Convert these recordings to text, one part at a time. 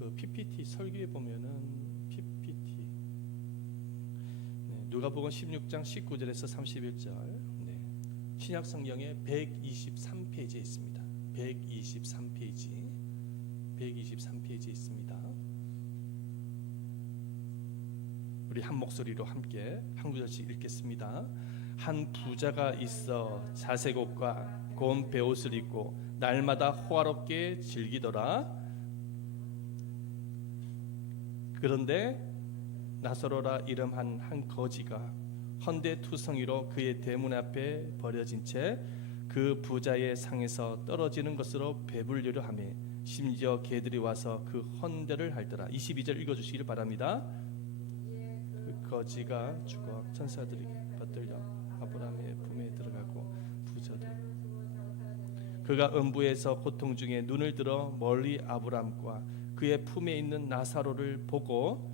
그 PPT 설교에 보면은 PPT 누가복음 16장 19절에서 31절 신약 성경의 123페이지에 있습니다. 123페이지에 있습니다. 우리 한 목소리로 함께 한 구절씩 읽겠습니다. 한 부자가 있어 자색 옷과 고운 베옷을 입고 날마다 호화롭게 즐기더라. 그런데 나사로라 이름한 한 거지가 헌데투성이로 그의 대문 앞에 버려진 채 그 부자의 상에서 떨어지는 것으로 배불리려 하며 심지어 개들이 와서 그 헌대를 핥더라. 22절 읽어주시길 바랍니다. 그 거지가 죽어 천사들이 받들려 아브라함의 품에 들어가고 부자도 그가 음부에서 고통 중에 눈을 들어 멀리 아브라함과 그의 품에 있는 나사로를 보고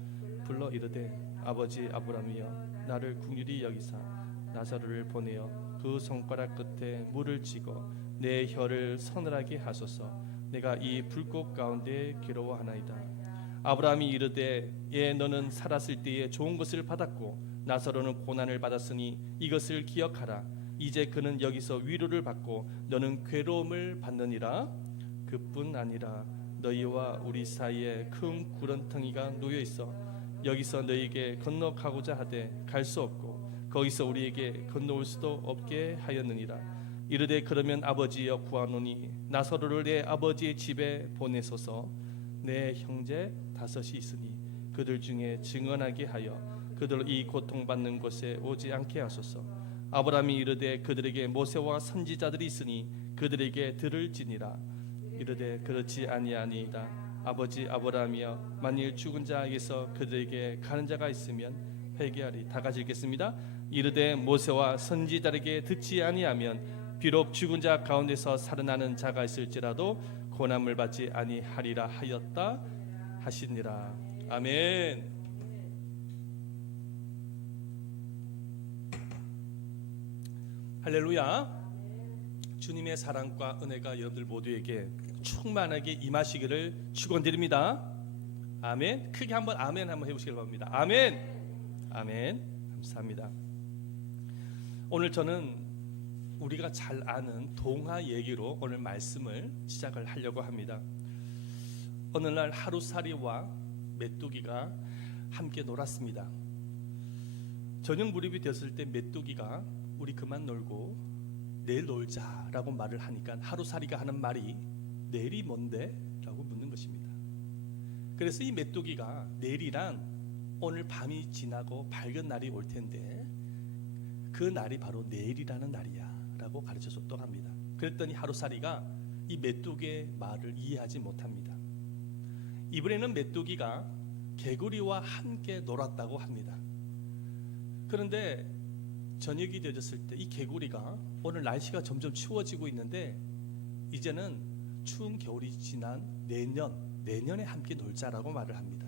불러 이르되 아버지 아브라함이여 나를 긍휼히 여기사 나사로를 보내어 그 손가락 끝에 물을 쥐고 내 혀를 서늘하게 하소서. 내가 이 불꽃 가운데 괴로워하나이다. 아브라함이 이르되 예 너는 살았을 때에 좋은 것을 받았고 나사로는 고난을 받았으니 이것을 기억하라. 이제 그는 여기서 위로를 받고 너는 괴로움을 받느니라. 그뿐 아니라 너희와 우리 사이에 큰 구렁텅이가 놓여 있어 여기서 너희에게 건너가고자 하되 갈 수 없고 거기서 우리에게 건너올 수도 없게 하였느니라. 이르되 그러면 아버지여 구하노니 나사로를 내 아버지의 집에 보내소서. 내 형제 5이 있으니 그들 중에 증언하게 하여 그들 이 고통받는 곳에 오지 않게 하소서. 아브라함이 이르되 그들에게 모세와 선지자들이 있으니 그들에게 들을지니라. 이르되 그렇지 아니하니이다. 아버지 아브라함이여 만일 죽은 자에게서 그들에게 가는 자가 있으면 회개하리. 다 같이 읽겠습니다. 이르되 모세와 선지자에게 듣지 아니하면 비록 죽은 자 가운데서 살아나는 자가 있을지라도 고난을 받지 아니하리라 하였다 하시니라. 아멘. 할렐루야. 주님의 사랑과 은혜가 여러분들 모두에게 충만하게 임하시기를 축원드립니다. 아멘. 크게 한번 아멘 한번 해보시길 바랍니다. 아멘. 아멘. 감사합니다. 오늘 저는 우리가 잘 아는 동화 얘기로 오늘 말씀을 시작을 하려고 합니다. 어느 날 하루살이와 메뚜기가 함께 놀았습니다. 저녁 무렵이 되었을 때 메뚜기가 우리 그만 놀고 내일 놀자라고 말을 하니까 하루살이가 하는 말이 내일이 뭔데? 라고 묻는 것입니다. 그래서 이 메뚜기가 내일이란 오늘 밤이 지나고 밝은 날이 올 텐데 그 날이 바로 내일이라는 날이야 라고 가르쳐줬다고 합니다. 그랬더니 하루살이가 이 메뚜기의 말을 이해하지 못합니다. 이번에는 메뚜기가 개구리와 함께 놀았다고 합니다. 그런데 저녁이 되었을 때 이 개구리가 오늘 날씨가 점점 추워지고 있는데 이제는 추운 겨울이 지난 내년에 함께 놀자라고 말을 합니다.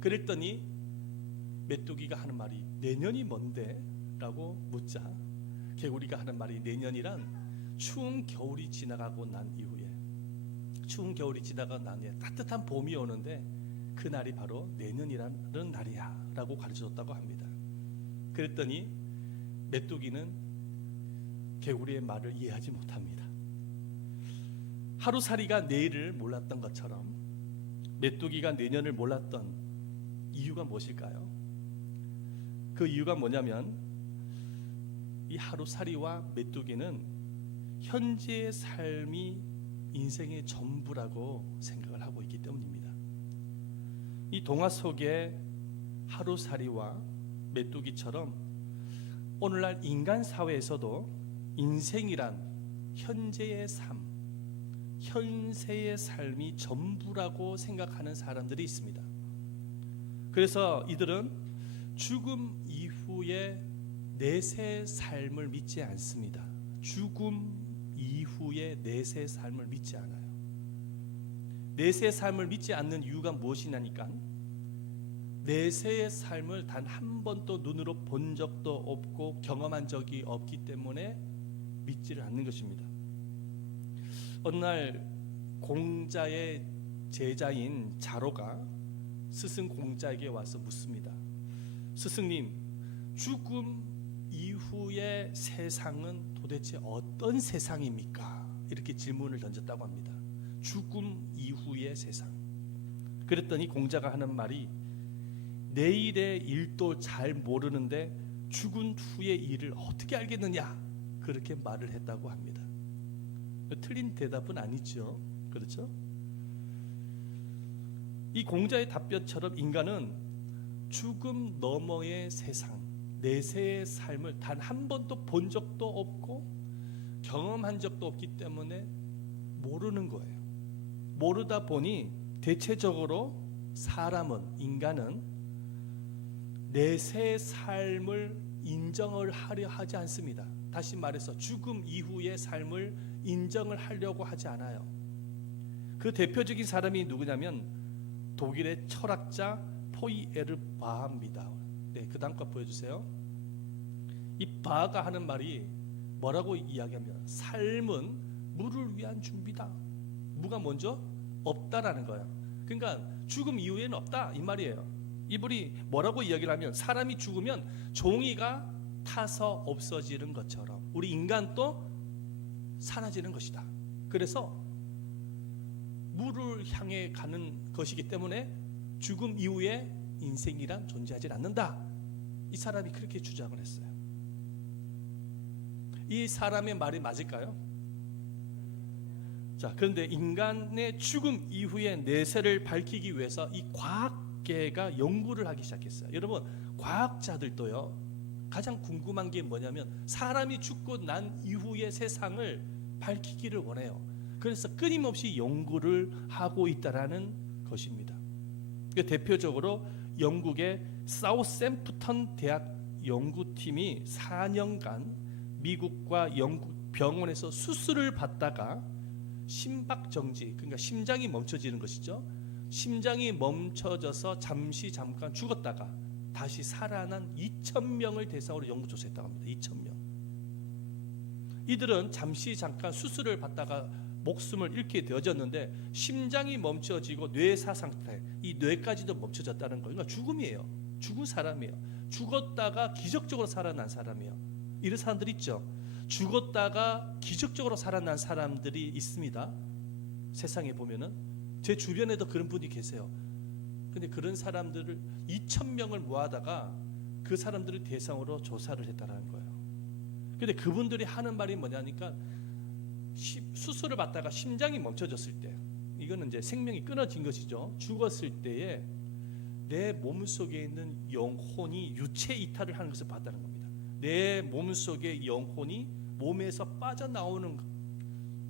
그랬더니 메뚜기가 하는 말이 내년이 뭔데? 라고 묻자 개구리가 하는 말이 내년이란 추운 겨울이 지나가고 난 이후에 따뜻한 봄이 오는데 그 날이 바로 내년이라는 날이야 라고 가르쳐줬다고 합니다. 그랬더니 메뚜기는 개구리의 말을 이해하지 못합니다. 하루살이가 내일을 몰랐던 것처럼 메뚜기가 내년을 몰랐던 이유가 무엇일까요? 그 이유가 뭐냐면 이 하루살이와 메뚜기는 현재의 삶이 인생의 전부라고 생각을 하고 있기 때문입니다. 이 동화 속에 하루살이와 메뚜기처럼 오늘날 인간 사회에서도 인생이란 현재의 현세의 삶이 전부라고 생각하는 사람들이 있습니다. 그래서 이들은 죽음 이후에 내세의 삶을 믿지 않습니다. 죽음 이후에 내세의 삶을 믿지 않아요. 내세의 삶을 믿지 않는 이유가 무엇이냐니까 내세의 삶을 단 한 번도 눈으로 본 적도 없고 경험한 적이 없기 때문에 믿지를 않는 것입니다. 어느 날 공자의 제자인 자로가 스승 공자에게 와서 묻습니다. 스승님, 죽음 이후의 세상은 도대체 어떤 세상입니까? 이렇게 질문을 던졌다고 합니다. 죽음 이후의 세상. 그랬더니 공자가 하는 말이, 내일의 일도 잘 모르는데 죽은 후의 일을 어떻게 알겠느냐, 그렇게 말을 했다고 합니다. 틀린 대답은 아니죠. 그렇죠? 이 공자의 답변처럼 인간은 죽음 너머의 세상, 내세의 삶을 단 한 번도 본 적도 없고 경험한 적도 없기 때문에 모르는 거예요. 모르다 보니 대체적으로 사람은, 인간은 내세의 삶을 인정을 하려 하지 않습니다. 다시 말해서 죽음 이후의 삶을 인정을 하려고 하지 않아요. 그 대표적인 사람이 누구냐면 독일의 철학자 포이에르 바하입니다. 네, 그 다음 거 보여주세요. 이 바하가 하는 말이 뭐라고 이야기하면, 삶은 물을 위한 준비다. 무가 먼저 없다라는 거예요. 그러니까 죽음 이후에는 없다 이 말이에요. 이분이 뭐라고 이야기를 하면, 사람이 죽으면 종이가 타서 없어지는 것처럼 우리 인간도 사라지는 것이다. 그래서 물을 향해 가는 것이기 때문에 죽음 이후에 인생이란 존재하지 않는다. 이 사람이 그렇게 주장을 했어요. 이 사람의 말이 맞을까요? 자, 그런데 인간의 죽음 이후의 내세를 밝히기 위해서 이 과학계가 연구를 하기 시작했어요. 여러분, 과학자들도요, 가장 궁금한 게 뭐냐면 사람이 죽고 난 이후의 세상을 밝히기를 원해요. 그래서 끊임없이 연구를 하고 있다라는 것입니다. 대표적으로 영국의 사우샘프턴 대학 연구팀이 4년간 미국과 영국 병원에서 수술을 받다가 심박정지, 그러니까 심장이 멈춰지는 것이죠. 심장이 멈춰져서 잠깐 죽었다가 다시 살아난 2,000명을 대상으로 연구조사했다고 합니다. 2,000명. 이들은 잠깐 수술을 받다가 목숨을 잃게 되어졌는데 심장이 멈춰지고 뇌사 상태, 이 뇌까지도 멈춰졌다는 거예요. 그러니까 죽음이에요. 죽은 사람이에요. 죽었다가 기적적으로 살아난 사람이에요. 이런 사람들 있죠. 죽었다가 기적적으로 살아난 사람들이 있습니다. 세상에 보면은 제 주변에도 그런 분이 계세요. 근데 그런 사람들을 2,000명을 모아다가 그 사람들을 대상으로 조사를 했다는 거예요. 근데 그분들이 하는 말이 뭐냐니까, 수술을 받다가 심장이 멈춰졌을 때, 이거는 이제 생명이 끊어진 것이죠. 죽었을 때에 내 몸속에 있는 영혼이 유체 이탈을 하는 것을 봤다는 겁니다. 내 몸속의 영혼이 몸에서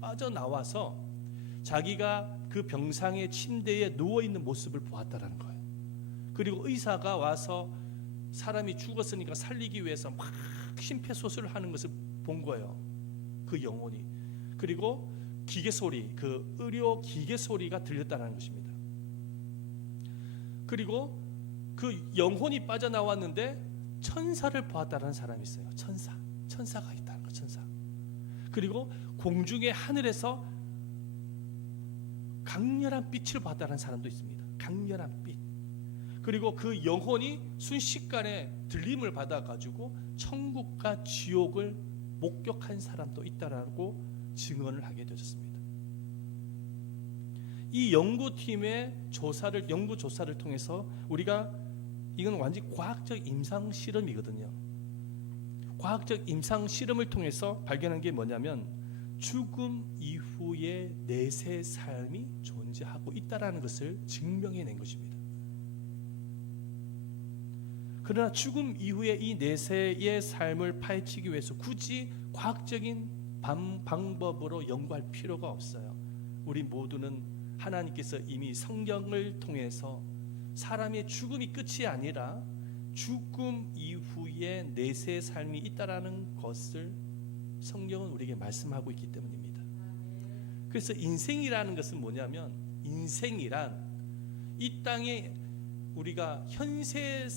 빠져나와서 자기가 그 병상의 침대에 누워있는 모습을 보았다는 거예요. 그리고 의사가 와서 사람이 죽었으니까 살리기 위해서 막 심폐소생술을 하는 것을 본 거예요. 그 영혼이. 그리고 기계 소리, 그 의료 기계 소리가 들렸다는 것입니다. 그리고 그 영혼이 빠져나왔는데 천사를 보았다는 사람이 있어요. 천사가 있다는 거, 천사. 그리고 공중의 하늘에서 강렬한 빛을 봤다는 사람도 있습니다. 강렬한 빛. 그리고 그 영혼이 순식간에 들림을 받아가지고 천국과 지옥을 목격한 사람도 있다라고 증언을 하게 되었습니다. 이 연구팀의 연구 조사를 통해서 우리가, 이건 완전히 과학적 임상 실험이거든요. 과학적 임상 실험을 통해서 발견한 게 뭐냐면 죽음 이후의 내세 삶이 존재하고 있다라는 것을 증명해낸 것입니다. 그러나 죽음 이후의 이 내세의 삶을 파헤치기 위해서 굳이 과학적인 방법으로 연구할 필요가 없어요. 우리 모두는 하나님께서 이미 성경을 통해서 사람의 죽음이 끝이 아니라 죽음 이후에 내세의 삶이 있다라는 것을 성경은 우리에게 말씀하고 있기 때문입니다. 그래서 인생이라는 것은 뭐냐면, 인생이란 이 땅에 우리가 현세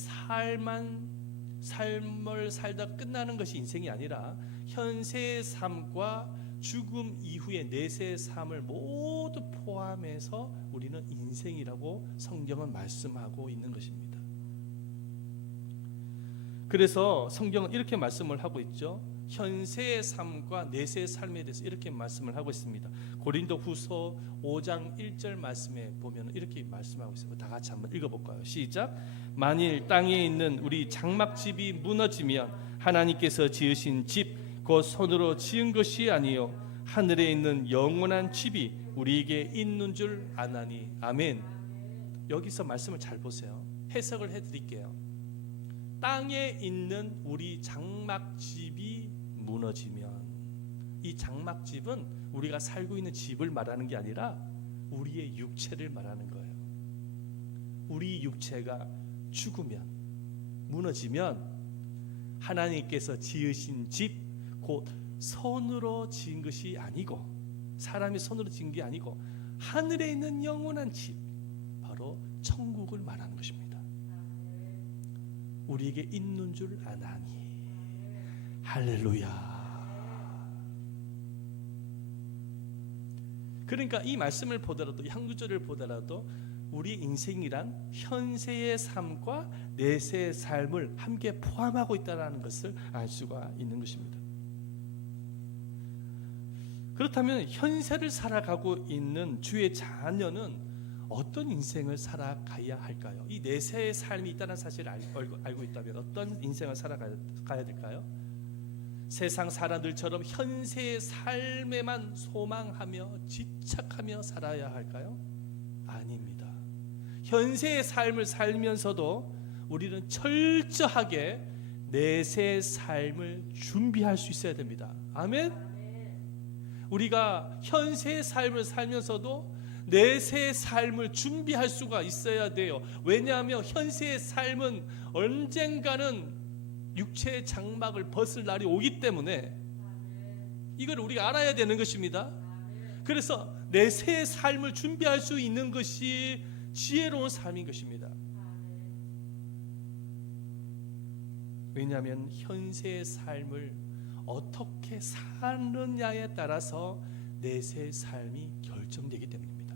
삶을 살다 끝나는 것이 인생이 아니라 현세의 삶과 죽음 이후의 내세의 삶을 모두 포함해서 우리는 인생이라고 성경은 말씀하고 있는 것입니다. 그래서 성경은 이렇게 말씀을 하고 있죠. 현세의 삶과 내세의 삶에 대해서 이렇게 말씀을 하고 있습니다. 고린도후서 5장 1절 말씀에 보면 이렇게 말씀하고 있어요. 다 같이 한번 읽어볼까요? 시작. 만일 땅에 있는 우리 장막집이 무너지면 하나님께서 지으신 집 곧 손으로 지은 것이 아니요 하늘에 있는 영원한 집이 우리에게 있는 줄 아나니. 아멘. 여기서 말씀을 잘 보세요. 해석을 해드릴게요. 땅에 있는 우리 장막집이 무너지면, 이 장막집은 우리가 살고 있는 집을 말하는 게 아니라 우리의 육체를 말하는 거예요. 우리 육체가 죽으면, 무너지면 하나님께서 지으신 집, 곧 손으로 지은 것이 아니고, 사람이 손으로 지은 게 아니고 하늘에 있는 영원한 집, 바로 천국을 말하는 것입니다. 우리에게 있는 줄 아나니. 할렐루야. 그러니까 이 말씀을 보더라도, 한 구절을 보더라도 우리 인생이란 현세의 삶과 내세의 삶을 함께 포함하고 있다는 것을 알 수가 있는 것입니다. 그렇다면 현세를 살아가고 있는 주의 자녀는 어떤 인생을 살아가야 할까요? 이 내세의 삶이 있다는 사실을 알고 있다면 어떤 인생을 살아가야 될까요? 세상 사람들처럼 현세의 삶에만 소망하며 집착하며 살아야 할까요? 아닙니다. 현세의 삶을 살면서도 우리는 철저하게 내세의 삶을 준비할 수 있어야 됩니다. 아멘. 우리가 현세의 삶을 살면서도 내세의 삶을 준비할 수가 있어야 돼요. 왜냐하면 현세의 삶은 언젠가는 육체의 장막을 벗을 날이 오기 때문에 이걸 우리가 알아야 되는 것입니다. 그래서 내세의 삶을 준비할 수 있는 것이 지혜로운 삶인 것입니다. 왜냐하면 현세의 삶을 어떻게 사느냐에 따라서 내세의 삶이 결정되기 때문입니다.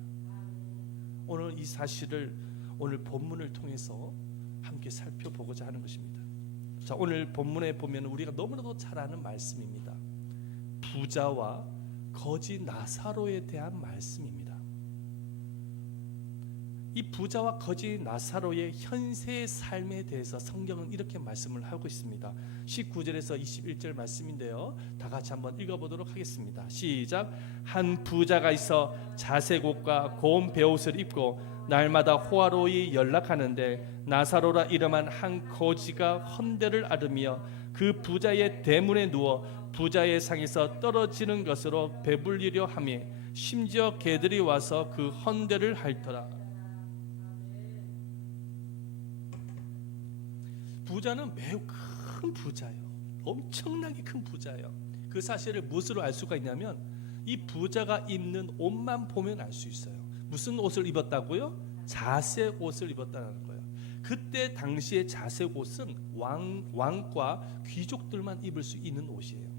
오늘 이 사실을 오늘 본문을 통해서 함께 살펴보고자 하는 것입니다. 자, 오늘 본문에 보면 우리가 너무나도 잘 아는 말씀입니다. 부자와 거지 나사로에 대한 말씀입니다. 이 부자와 거지 나사로의 현세의 삶에 대해서 성경은 이렇게 말씀을 하고 있습니다. 19절에서 21절 말씀인데요, 다 같이 한번 읽어보도록 하겠습니다. 시작. 한 부자가 있어 자색 옷과 고운 베옷을 입고 날마다 호화로이 연락하는데 나사로라 이름한 한 거지가 헌대를 앓으며 그 부자의 대문에 누워 부자의 상에서 떨어지는 것으로 배불리려 하며 심지어 개들이 와서 그 헌대를 핥더라. 부자는 매우 큰 부자예요. 엄청나게 큰 부자예요. 그 사실을 무엇으로 알 수가 있냐면 이 부자가 입는 옷만 보면 알 수 있어요. 무슨 옷을 입었다고요? 자색 옷을 입었다는 거예요. 그때 당시의 자색 옷은 왕과 귀족들만 입을 수 있는 옷이에요.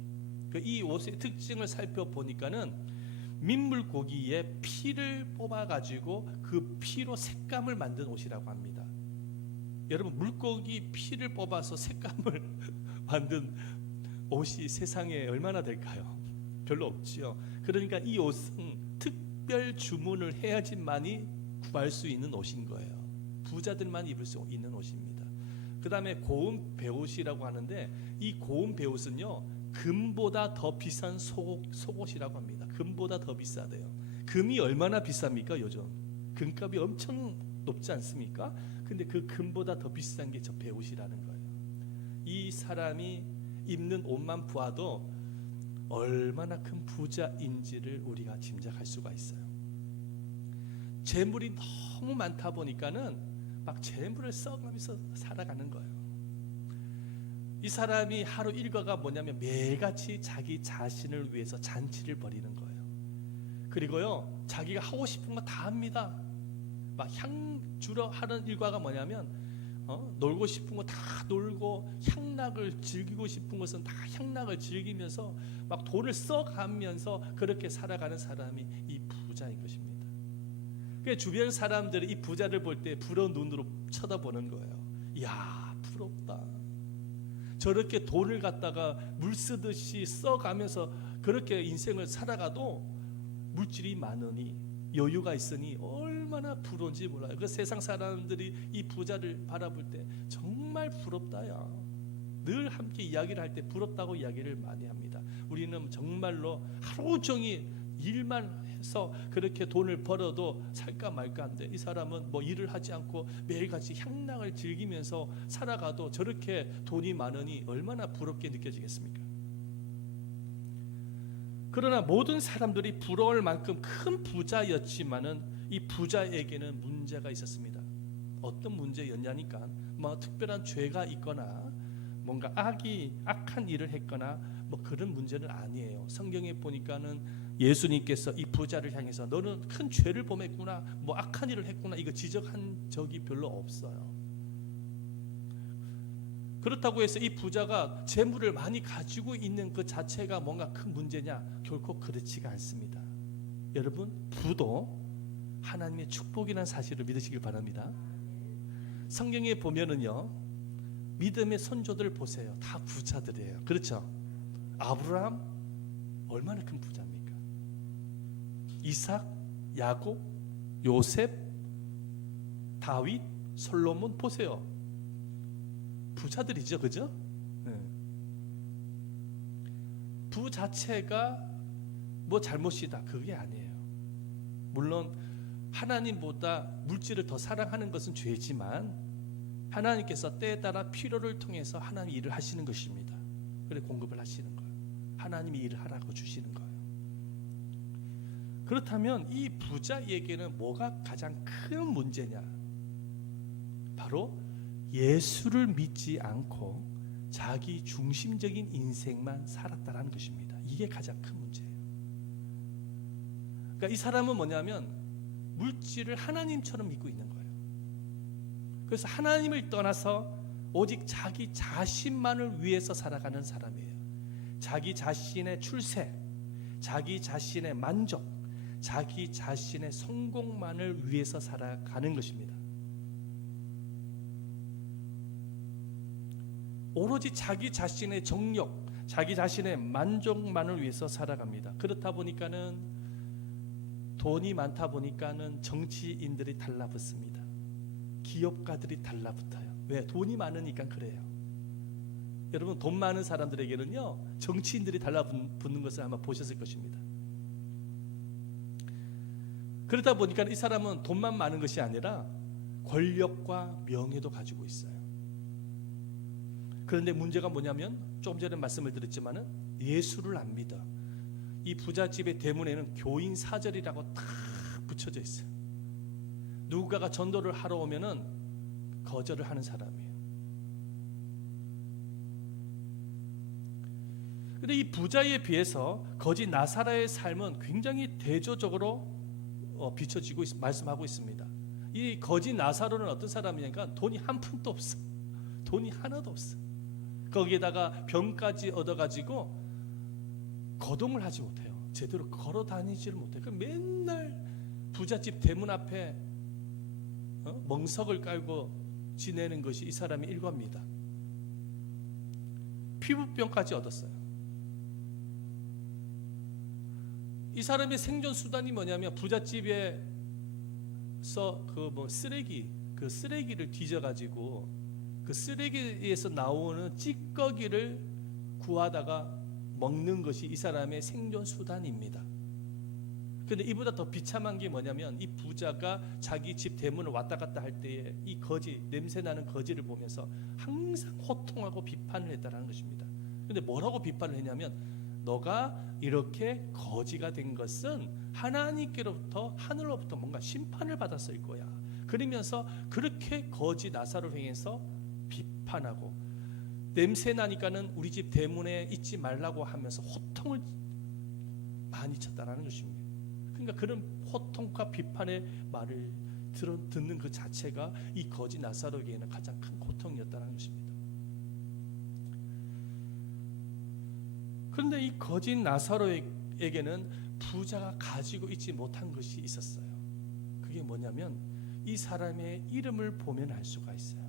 이 옷의 특징을 살펴보니까는 민물고기의 피를 뽑아가지고 그 피로 색감을 만든 옷이라고 합니다. 여러분, 물고기 피를 뽑아서 색감을 만든 옷이 세상에 얼마나 될까요? 별로 없지요. 그러니까 이 옷은 특별 주문을 해야지만이 구할 수 있는 옷인 거예요. 부자들만 입을 수 있는 옷입니다. 그 다음에 고운 베옷이라고 하는데 이 고운 베옷은요, 금보다 더 비싼 속옷이라고 합니다. 금보다 더 비싸대요. 금이 얼마나 비쌉니까? 요즘 금값이 엄청 높지 않습니까? 근데 그 금보다 더 비싼 게 저 베옷이라는 거예요. 이 사람이 입는 옷만 보아도 얼마나 큰 부자인지를 우리가 짐작할 수가 있어요. 재물이 너무 많다 보니까는 막 재물을 써가면서 살아가는 거예요. 이 사람이 하루 일과가 뭐냐면 매일같이 자기 자신을 위해서 잔치를 벌이는 거예요. 그리고요, 자기가 하고 싶은 거 다 합니다. 막 향 주러 하는 일과가 뭐냐면 놀고 싶은 거 다 놀고 향락을 즐기고 싶은 것은 다 향락을 즐기면서 막 돈을 써가면서 그렇게 살아가는 사람이 이 부자인 것입니다. 그 주변 사람들이 이 부자를 볼 때 부러운 눈으로 쳐다보는 거예요. 이야, 부럽다. 저렇게 돈을 갖다가 물 쓰듯이 써가면서 그렇게 인생을 살아가도 물질이 많으니 여유가 있으니 얼마나 부러운지 몰라요. 그 세상 사람들이 이 부자를 바라볼 때 정말 부럽다야. 늘 함께 이야기를 할 때 부럽다고 이야기를 많이 합니다. 우리는 정말로 하루 종일 일만 해서 그렇게 돈을 벌어도 살까 말까 한데 이 사람은 뭐 일을 하지 않고 매일같이 향락을 즐기면서 살아가도 저렇게 돈이 많으니 얼마나 부럽게 느껴지겠습니까? 그러나 모든 사람들이 부러울 만큼 큰 부자였지만은 이 부자에게는 문제가 있었습니다. 어떤 문제였냐니까 뭐 특별한 죄가 있거나 뭔가 악한 일을 했거나 뭐 그런 문제는 아니에요. 성경에 보니까는 예수님께서 이 부자를 향해서 너는 큰 죄를 범했구나, 뭐 악한 일을 했구나, 이거 지적한 적이 별로 없어요. 그렇다고 해서 이 부자가 재물을 많이 가지고 있는 그 자체가 뭔가 큰 문제냐? 결코 그렇지가 않습니다. 여러분, 부도 하나님의 축복이라는 사실을 믿으시길 바랍니다. 성경에 보면은요, 믿음의 선조들 보세요. 다 부자들이에요. 그렇죠? 아브라함 얼마나 큰 부자입니까? 이삭, 야곱, 요셉, 다윗, 솔로몬 보세요. 부자들이죠, 그죠? 부 자체가 뭐 잘못이다, 그게 아니에요. 물론 하나님보다 물질을 더 사랑하는 것은 죄지만 하나님께서 때에 따라 필요를 통해서 하나님 일을 하시는 것입니다. 그래 공급을 하시는 거예요. 하나님이 일을 하라고 주시는 거예요. 그렇다면 이 부자에게는 뭐가 가장 큰 문제냐? 바로 예수를 믿지 않고 자기 중심적인 인생만 살았다라는 것입니다. 이게 가장 큰 문제예요. 그러니까 이 사람은 뭐냐면 물질을 하나님처럼 믿고 있는 거예요. 그래서 하나님을 떠나서 오직 자기 자신만을 위해서 살아가는 사람이에요. 자기 자신의 출세, 자기 자신의 만족, 자기 자신의 성공만을 위해서 살아가는 것입니다. 오로지 자기 자신의 정욕, 자기 자신의 만족만을 위해서 살아갑니다. 그렇다 보니까는 돈이 많다 보니까는 정치인들이 달라붙습니다. 기업가들이 달라붙어요. 왜? 돈이 많으니까 그래요. 여러분, 돈 많은 사람들에게는요, 정치인들이 달라붙는 것을 아마 보셨을 것입니다. 그러다 보니까 이 사람은 돈만 많은 것이 아니라 권력과 명예도 가지고 있어요. 그런데 문제가 뭐냐면 조금 전에 말씀을 드렸지만은 예수를 안 믿어. 이 부잣집의 대문에는 교인 사절이라고 탁 붙여져 있어요. 누군가가 전도를 하러 오면은 거절을 하는 사람이에요. 근데 이 부자에 비해서 거지 나사라의 삶은 굉장히 대조적으로 비춰지고 말씀하고 있습니다. 이 거지 나사로는 어떤 사람이냐니까 돈이 한 푼도 없어. 돈이 하나도 없어. 거기에다가 병까지 얻어가지고 거동을 하지 못해요. 제대로 걸어 다니지를 못해요. 맨날 부잣집 대문 앞에 멍석을 깔고 지내는 것이 이 사람의 일과입니다. 피부병까지 얻었어요. 이 사람의 생존 수단이 뭐냐면 부잣집에서 쓰레기를 뒤져가지고 그 쓰레기에서 나오는 찌꺼기를 구하다가 먹는 것이 이 사람의 생존 수단입니다. 그런데 이보다 더 비참한 게 뭐냐면 이 부자가 자기 집 대문을 왔다 갔다 할 때에 이 거지, 냄새나는 거지를 보면서 항상 호통하고 비판을 했다는 것입니다. 그런데 뭐라고 비판을 했냐면 너가 이렇게 거지가 된 것은 하나님께로부터 하늘로부터 뭔가 심판을 받았을 거야. 그러면서 그렇게 거지 나사로를 향해서 비판하고 냄새 나니까는 우리 집 대문에 있지 말라고 하면서 호통을 많이 쳤다라는 것입니다. 그러니까 그런 호통과 비판의 말을 듣는 그 자체가 이 거지 나사로에게는 가장 큰 고통이었다는 것입니다. 그런데 이 거짓 나사로에게는 부자가 가지고 있지 못한 것이 있었어요. 그게 뭐냐면 이 사람의 이름을 보면 알 수가 있어요.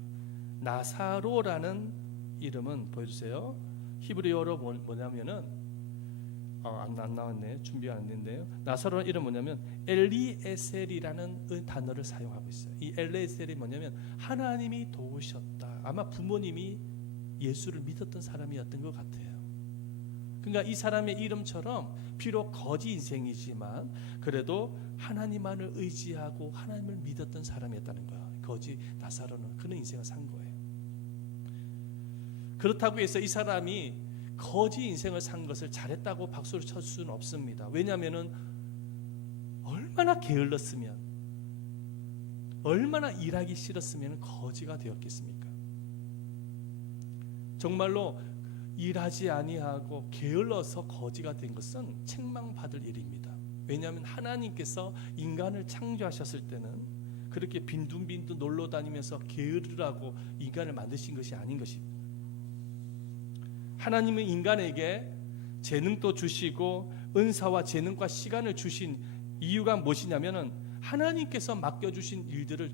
나사로라는 이름은 보여주세요. 히브리어로 뭐냐면은 안 나왔네. 준비가 안 됐는데요. 나사로의 이름 뭐냐면 엘리에셀이라는 단어를 사용하고 있어요. 이 엘리에셀이 뭐냐면 하나님이 도우셨다. 아마 부모님이 예수를 믿었던 사람이었던 것 같아요. 그러니까 이 사람의 이름처럼 비록 거지 인생이지만 그래도 하나님만을 의지하고 하나님을 믿었던 사람이었다는 거야. 거지 나사로는 그런 인생을 산 거예요. 그렇다고 해서 이 사람이 거지 인생을 산 것을 잘했다고 박수를 칠 수는 없습니다. 왜냐하면 얼마나 게을렀으면, 얼마나 일하기 싫었으면 거지가 되었겠습니까? 정말로 일하지 아니하고 게을러서 거지가 된 것은 책망받을 일입니다. 왜냐하면 하나님께서 인간을 창조하셨을 때는 그렇게 빈둥빈둥 놀러 다니면서 게으르라고 인간을 만드신 것이 아닌 것입니다. 하나님은 인간에게 재능도 주시고 은사와 재능과 시간을 주신 이유가 무엇이냐면은 하나님께서 맡겨주신 일들을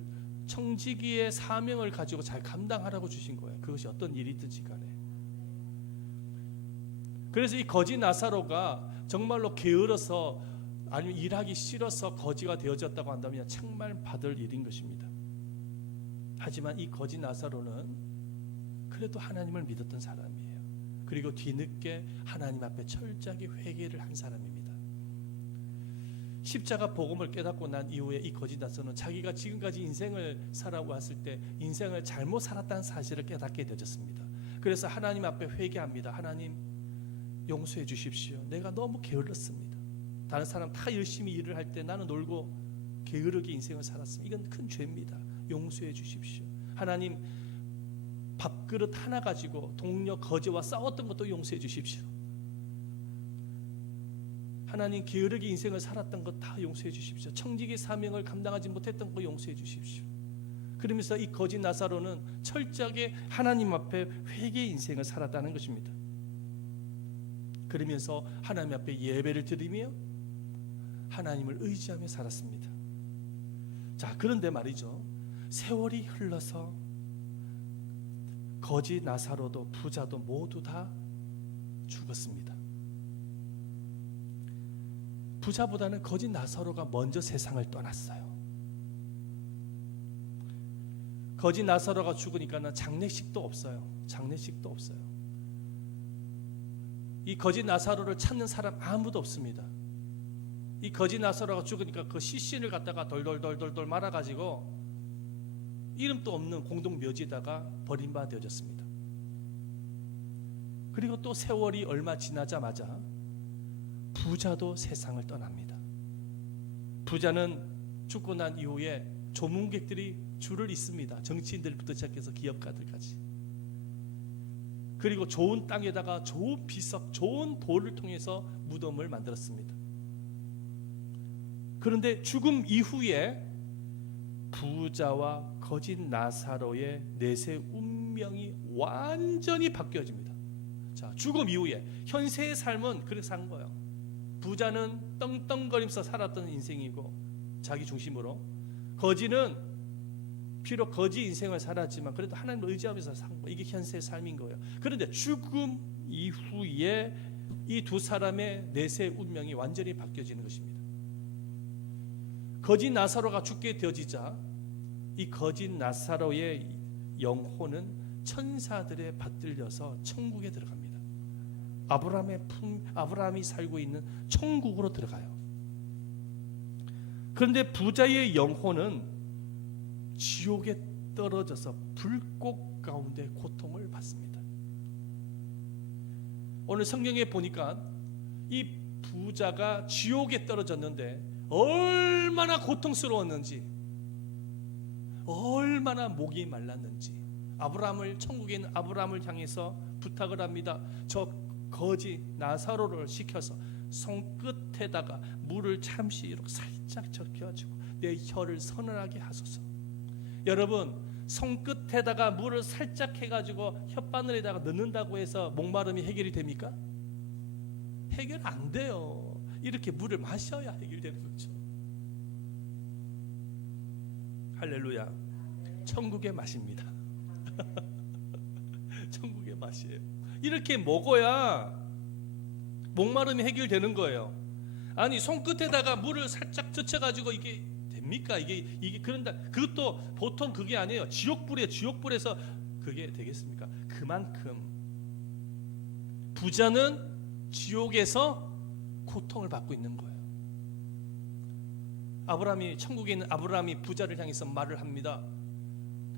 청지기의 사명을 가지고 잘 감당하라고 주신 거예요. 그것이 어떤 일이든지 간에. 그래서 이 거지 나사로가 정말로 게을러서 아니면 일하기 싫어서 거지가 되어졌다고 한다면 책망받을 일인 것입니다. 하지만 이 거지 나사로는 그래도 하나님을 믿었던 사람이에요. 그리고 뒤늦게 하나님 앞에 철저하게 회개를 한 사람입니다. 십자가 복음을 깨닫고 난 이후에 이 거지 나사로는 자기가 지금까지 인생을 살아왔을 때 인생을 잘못 살았다는 사실을 깨닫게 되었습니다. 그래서 하나님 앞에 회개합니다. 하나님 용서해 주십시오. 내가 너무 게을렀습니다. 다른 사람 다 열심히 일을 할 때 나는 놀고 게으르게 인생을 살았습니다. 이건 큰 죄입니다. 용서해 주십시오. 하나님 밥그릇 하나 가지고 동료 거지와 싸웠던 것도 용서해 주십시오. 하나님 게으르게 인생을 살았던 것 다 용서해 주십시오. 청지기 사명을 감당하지 못했던 것 용서해 주십시오. 그러면서 이 거지 나사로는 철저하게 하나님 앞에 회개 인생을 살았다는 것입니다. 그러면서 하나님 앞에 예배를 드리며 하나님을 의지하며 살았습니다. 자, 그런데 말이죠. 세월이 흘러서 거지 나사로도 부자도 모두 다 죽었습니다. 부자보다는 거지 나사로가 먼저 세상을 떠났어요. 거지 나사로가 죽으니까는 장례식도 없어요. 장례식도 없어요. 이 거지 나사로를 찾는 사람 아무도 없습니다. 이 거지 나사로가 죽으니까 그 시신을 갖다가 돌돌돌돌 말아가지고 이름도 없는 공동 묘지에다가 버림받아 되어졌습니다. 그리고 또 세월이 얼마 지나자마자 부자도 세상을 떠납니다. 부자는 죽고 난 이후에 조문객들이 줄을 잇습니다. 정치인들부터 시작해서 기업가들까지. 그리고 좋은 땅에다가 좋은 비석, 좋은 돌을 통해서 무덤을 만들었습니다. 그런데 죽음 이후에 부자와 거짓 나사로의 내세 운명이 완전히 바뀌어집니다. 자, 죽음 이후에 현세의 삶은 그렇게 산 거예요. 부자는 떵떵거리면서 살았던 인생이고 자기 중심으로, 거지는 비록 거지 인생을 살았지만 그래도 하나님을 의지하면서 산 거예요. 이게 현세의 삶인 거예요. 그런데 죽음 이후에 이 두 사람의 내세 운명이 완전히 바뀌어지는 것입니다. 거짓 나사로가 죽게 되어지자 이 거짓 나사로의 영혼은 천사들에 받들려서 천국에 들어갑니다. 아브라함이 살고 있는 천국으로 들어가요. 그런데 부자의 영혼은 지옥에 떨어져서 불꽃 가운데 고통을 받습니다. 오늘 성경에 보니까 이 부자가 지옥에 떨어졌는데 얼마나 고통스러웠는지, 얼마나 목이 말랐는지 천국에 있는 아브라함을 향해서 부탁을 합니다. 저 거지 나사로를 시켜서 손끝에다가 물을 잠시 이렇게 살짝 적혀가지고 내 혀를 서늘하게 하소서. 여러분, 손끝에다가 물을 살짝 해가지고 혓바늘에다가 넣는다고 해서 목마름이 해결이 됩니까? 해결 안 돼요. 이렇게 물을 마셔야 해결되는 거죠. 할렐루야. 천국의 맛입니다. 천국의 맛이에요. 이렇게 먹어야 목마름이 해결되는 거예요. 아니 손끝에다가 물을 살짝 젖혀가지고 이게 됩니까? 이게 그런다. 그것도 보통 그게 아니에요. 지옥불에서 그게 되겠습니까? 그만큼 부자는 지옥에서 고통을 받고 있는 거예요. 아브라함이 천국에 있는 아브라함이 부자를 향해서 말을 합니다.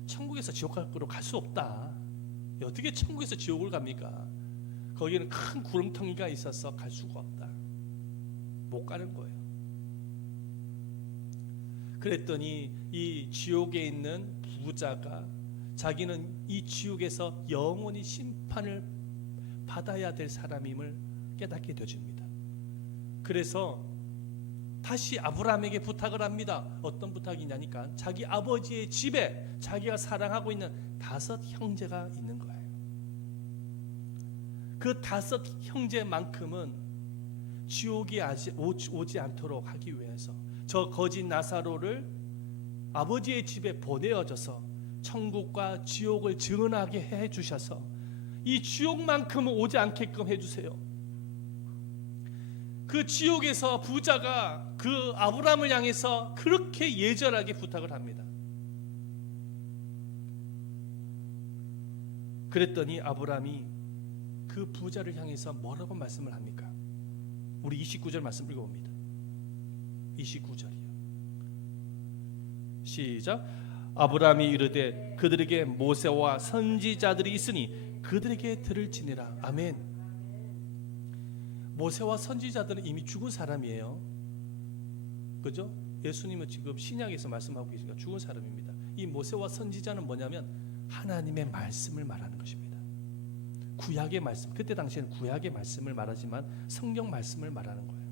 천국에서 지옥으로 갈 수 없다. 어떻게 천국에서 지옥을 갑니까? 거기는 큰 구렁텅이가 있어서 갈 수가 없다. 못 가는 거예요. 그랬더니 이 지옥에 있는 부자가 자기는 이 지옥에서 영원히 심판을 받아야 될 사람임을 깨닫게 되어집니다. 그래서 다시 아브라함에게 부탁을 합니다. 어떤 부탁이냐니까 자기 아버지의 집에 자기가 사랑하고 있는 5 형제가 있는 거예요. 그 5 형제만큼은 지옥이 오지 않도록 하기 위해서 저 거짓 나사로를 아버지의 집에 보내어져서 천국과 지옥을 증언하게 해주셔서 이 지옥만큼은 오지 않게끔 해주세요. 그 지옥에서 부자가 그 아브라함을 향해서 그렇게 예절하게 부탁을 합니다. 그랬더니 아브라함이 그 부자를 향해서 뭐라고 말씀을 합니까? 우리 29절 말씀 읽어봅니다. 29절이요. 시작. 아브라함이 이르되 그들에게 모세와 선지자들이 있으니 그들에게 들을지니라. 아멘. 모세와 선지자들은 이미 죽은 사람이에요. 그죠? 예수님은 지금 신약에서 말씀하고 계시니까 죽은 사람입니다. 이 모세와 선지자는 뭐냐면 하나님의 말씀을 말하는 것입니다. 구약의 말씀. 그때 당시에는 구약의 말씀을 말하지만 성경 말씀을 말하는 거예요.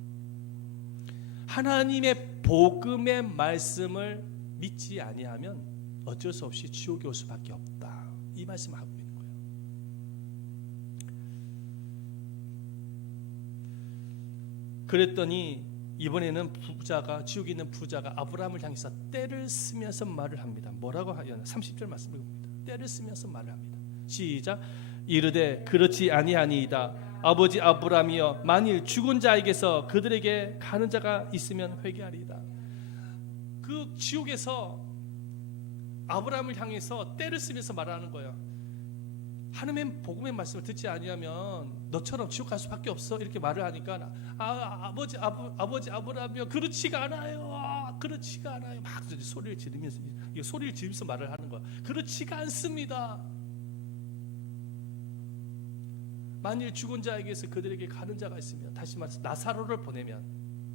하나님의 복음의 말씀을 믿지 아니하면 어쩔 수 없이 지옥에 올 수밖에 없다. 이 말씀을 하고 있는 거예요. 그랬더니 이번에는 부자가 지옥에 있는 부자가 아브라함을 향해서 때를 쓰면서 말을 합니다. 뭐라고 하려나? 30절 말씀을 봅니다. 때를 쓰면서 말을 합니다. 시작. 이르되 그렇지 아니하니이다. 아버지 아브라함이여 만일 죽은 자에게서 그들에게 가는 자가 있으면 회개하리이다. 그 지옥에서 아브라함을 향해서 때를 쓰면서 말하는 거예요. 하나님의 복음의 말씀을 듣지 아니하면 너처럼 지옥 갈 수밖에 없어. 이렇게 말을 하니까 아버지 아브라함이여 그렇지가 않아요. 그렇지가 않아요. 막 소리를 지르면서 말을 하는 거야. 그렇지가 않습니다. 만일 죽은 자에게서 그들에게 가는 자가 있으면, 다시 말해서 나사로를 보내면,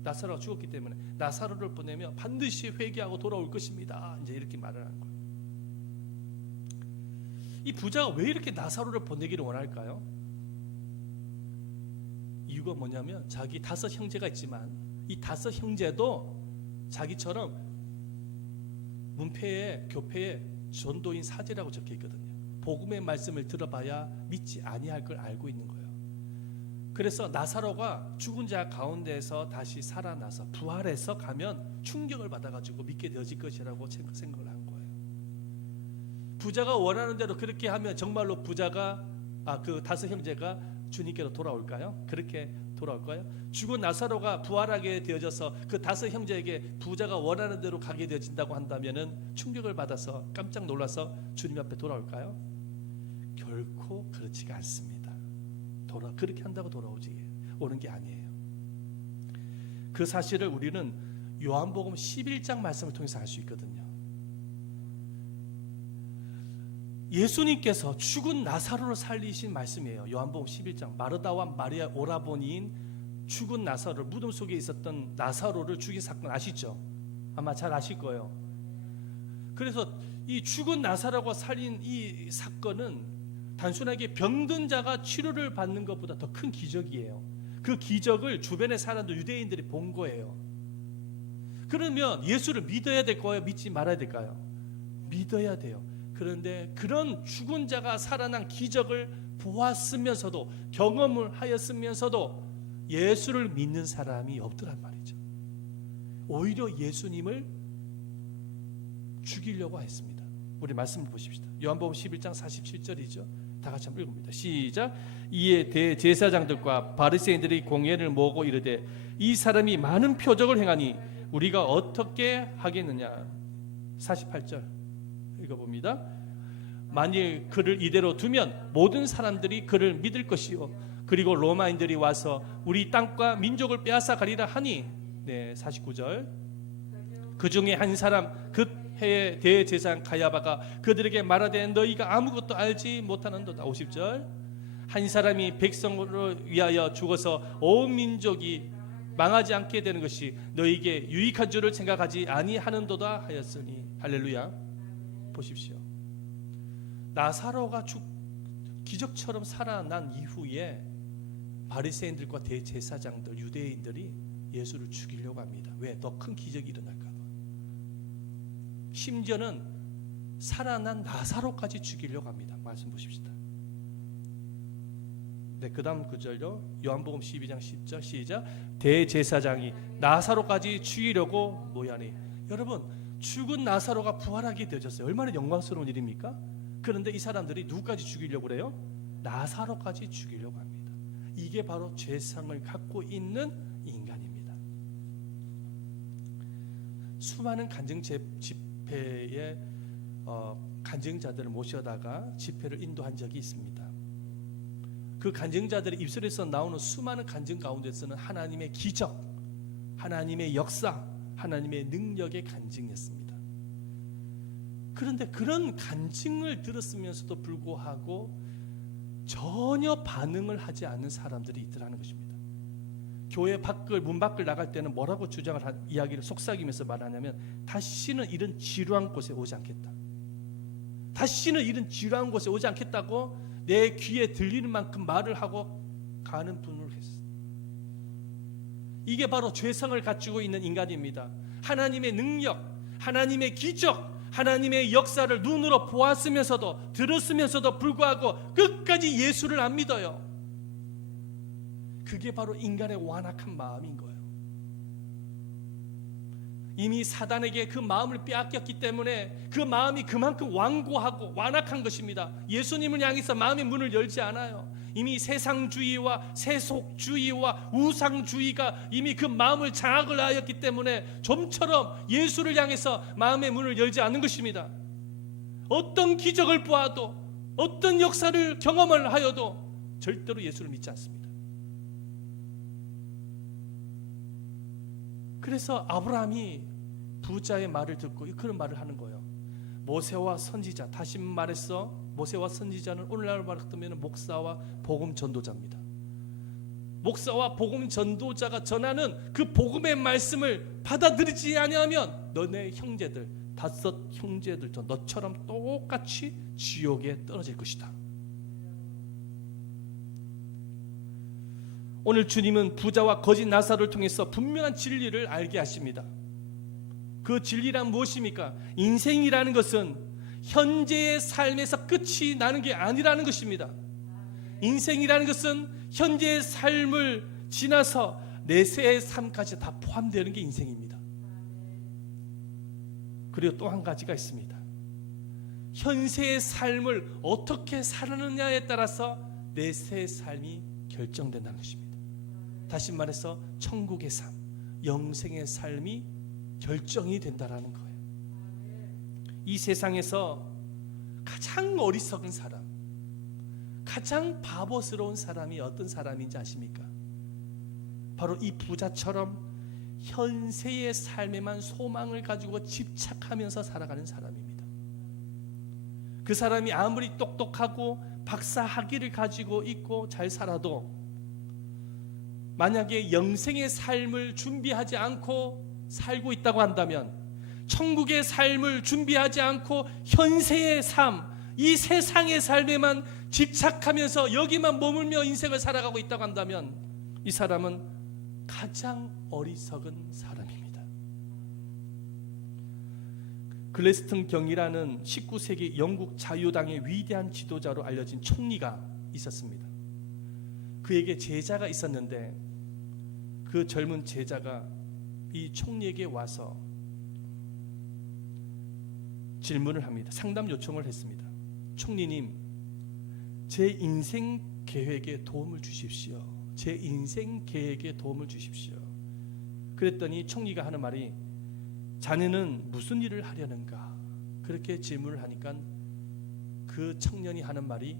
나사로가 죽었기 때문에 나사로를 보내면 반드시 회개하고 돌아올 것입니다. 이제 이렇게 말을 하는 거예요. 이 부자가 왜 이렇게 나사로를 보내기를 원할까요? 이유가 뭐냐면 자기 5 형제가 있지만 이 5 형제도 자기처럼 문패에 교패에 전도인 사제라고 적혀 있거든요. 복음의 말씀을 들어봐야 믿지 아니할 걸 알고 있는 거예요. 그래서 나사로가 죽은 자 가운데서 다시 살아나서 부활해서 가면 충격을 받아가지고 믿게 되어질 것이라고 생각을 한 거예요. 부자가 원하는 대로 그렇게 하면 정말로 부자가 그 5 형제가 주님께로 돌아올까요? 그렇게 돌아올까요? 죽은 나사로가 부활하게 되어져서 그 5 형제에게 부자가 원하는 대로 가게 되어진다고 한다면은 충격을 받아서 깜짝 놀라서 주님 앞에 돌아올까요? 결코 그렇지가 않습니다. 그렇게 한다고 오는 게 아니에요. 그 사실을 우리는 요한복음 11장 말씀을 통해서 알 수 있거든요. 예수님께서 죽은 나사로를 살리신 말씀이에요. 요한복음 11장. 마르다와 마리아 오라보니인 죽은 나사로, 무덤 속에 있었던 나사로를 죽인 사건 아시죠? 아마 잘 아실 거예요. 그래서 이 죽은 나사로가 살린 이 사건은 단순하게 병든 자가 치료를 받는 것보다 더 큰 기적이에요. 그 기적을 주변의 사람들, 유대인들이 본 거예요. 그러면 예수를 믿어야 될 거예요? 믿지 말아야 될까요? 믿어야 돼요. 그런데 그런 죽은 자가 살아난 기적을 보았으면서도, 경험을 하였으면서도 예수를 믿는 사람이 없더란 말이죠. 오히려 예수님을 죽이려고 했습니다. 우리 말씀을 보십시다. 요한복음 11장 47절이죠. 다 같이 한번 읽어봅니다. 시작. 이에 대제사장들과 바리새인들이 공회를 모으고 이르되 이 사람이 많은 표적을 행하니 우리가 어떻게 하겠느냐. 48절 읽어봅니다. 만일 그를 이대로 두면 모든 사람들이 그를 믿을 것이요 그리고 로마인들이 와서 우리 땅과 민족을 빼앗아 가리라 하니. 네, 49절. 그 중에 한 사람 그 해의 대제사장 가야바가 그들에게 말하되 너희가 아무것도 알지 못하는도다. 50절. 한 사람이 백성을 위하여 죽어서 온 민족이 망하지 않게 되는 것이 너희에게 유익한 줄을 생각하지 아니하는도다 하였으니. 할렐루야. 보십시오. 나사로가 기적처럼 살아난 이후에 바리새인들과 대제사장들, 유대인들이 예수를 죽이려고 합니다. 왜? 더 큰 기적이 일어날까 봐. 심지어는 살아난 나사로까지 죽이려고 합니다. 말씀 보십시다. 네, 그 다음 구절요. 요한복음 12장 10절 시작. 대제사장이 나사로까지 죽이려고 모여하니. 여러분, 죽은 나사로가 부활하게 되어졌어요. 얼마나 영광스러운 일입니까? 그런데 이 사람들이 누구까지 죽이려고 그래요? 나사로까지 죽이려고 합니다. 이게 바로 죄성을 갖고 있는 인간입니다. 수많은 간증 집회에 간증자들을 모셔다가 집회를 인도한 적이 있습니다. 그 간증자들의 입술에서 나오는 수많은 간증 가운데서는 하나님의 기적, 하나님의 역사, 하나님의 능력의 간증이었습니다. 그런데 그런 간증을 들었으면서도 불구하고 전혀 반응을 하지 않는 사람들이 있더라는 것입니다. 교회 밖을, 문 밖을 나갈 때는 뭐라고 주장을 이야기를 속삭이면서 말하냐면 다시는 이런 지루한 곳에 오지 않겠다. 다시는 이런 지루한 곳에 오지 않겠다고 내 귀에 들리는 만큼 말을 하고 가는 분을 했어요. 이게 바로 죄성을 갖추고 있는 인간입니다. 하나님의 능력, 하나님의 기적, 하나님의 역사를 눈으로 보았으면서도 들었으면서도 불구하고 끝까지 예수를 안 믿어요. 그게 바로 인간의 완악한 마음인 거예요. 이미 사단에게 그 마음을 빼앗겼기 때문에 그 마음이 그만큼 완고하고 완악한 것입니다. 예수님을 향해서 마음의 문을 열지 않아요. 이미 세상주의와 세속주의와 우상주의가 이미 그 마음을 장악을 하였기 때문에 좀처럼 예수를 향해서 마음의 문을 열지 않는 것입니다. 어떤 기적을 보아도 어떤 역사를 경험을 하여도 절대로 예수를 믿지 않습니다. 그래서 아브라함이 부자의 말을 듣고 그런 말을 하는 거예요. 모세와 선지자, 다시 말해서 모세와 선지자는 오늘날 말하면 목사와 복음 전도자입니다. 목사와 복음 전도자가 전하는 그 복음의 말씀을 받아들이지 아니하면 너네 형제들, 5 형제들도 너처럼 똑같이 지옥에 떨어질 것이다. 오늘 주님은 부자와 거짓 나사로를 통해서 분명한 진리를 알게 하십니다. 그 진리란 무엇입니까? 인생이라는 것은 현재의 삶에서 끝이 나는 게 아니라는 것입니다. 인생이라는 것은 현재의 삶을 지나서 내세의 삶까지 다 포함되는 게 인생입니다. 그리고 또 한 가지가 있습니다. 현세의 삶을 어떻게 살느냐에 따라서 내세의 삶이 결정된다는 것입니다. 다시 말해서 천국의 삶, 영생의 삶이 결정이 된다라는 거예요. 이 세상에서 가장 어리석은 사람, 가장 바보스러운 사람이 어떤 사람인지 아십니까? 바로 이 부자처럼 현세의 삶에만 소망을 가지고 집착하면서 살아가는 사람입니다. 그 사람이 아무리 똑똑하고 박사 학위를 가지고 있고 잘 살아도 만약에 영생의 삶을 준비하지 않고 살고 있다고 한다면, 천국의 삶을 준비하지 않고 현세의 삶, 이 세상의 삶에만 집착하면서 여기만 머물며 인생을 살아가고 있다고 한다면 이 사람은 가장 어리석은 사람입니다. 글래스턴 경이라는 19세기 영국 자유당의 위대한 지도자로 알려진 총리가 있었습니다. 그에게 제자가 있었는데 그 젊은 제자가 이 총리에게 와서 질문을 합니다. 상담 요청을 했습니다. 총리님, 제 인생 계획에 도움을 주십시오. 제 인생 계획에 도움을 주십시오. 그랬더니 총리가 하는 말이, 자네는 무슨 일을 하려는가? 그렇게 질문을 하니까 그 청년이 하는 말이,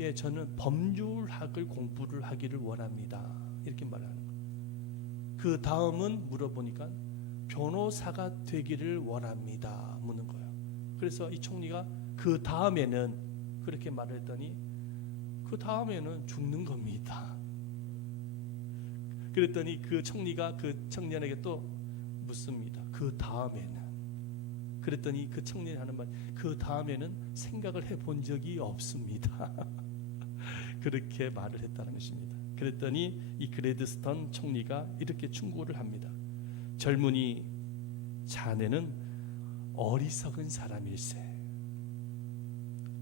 예, 저는 법률학을 공부를 하기를 원합니다. 이렇게 말하는 거예요. 그 다음은 물어보니까 변호사가 되기를 원합니다. 묻는 거예요. 그래서 이 총리가 그 다음에는 그렇게 말을 했더니 그 다음에는 죽는 겁니다. 그랬더니 그 총리가 그 청년에게 또 묻습니다. 그 다음에는? 그랬더니 그 청년이 하는 말, 그 다음에는 생각을 해본 적이 없습니다. 그렇게 말을 했다는 것입니다. 그랬더니 이 글래드스턴 총리가 이렇게 충고를 합니다. 젊은이, 자네는 어리석은 사람일세.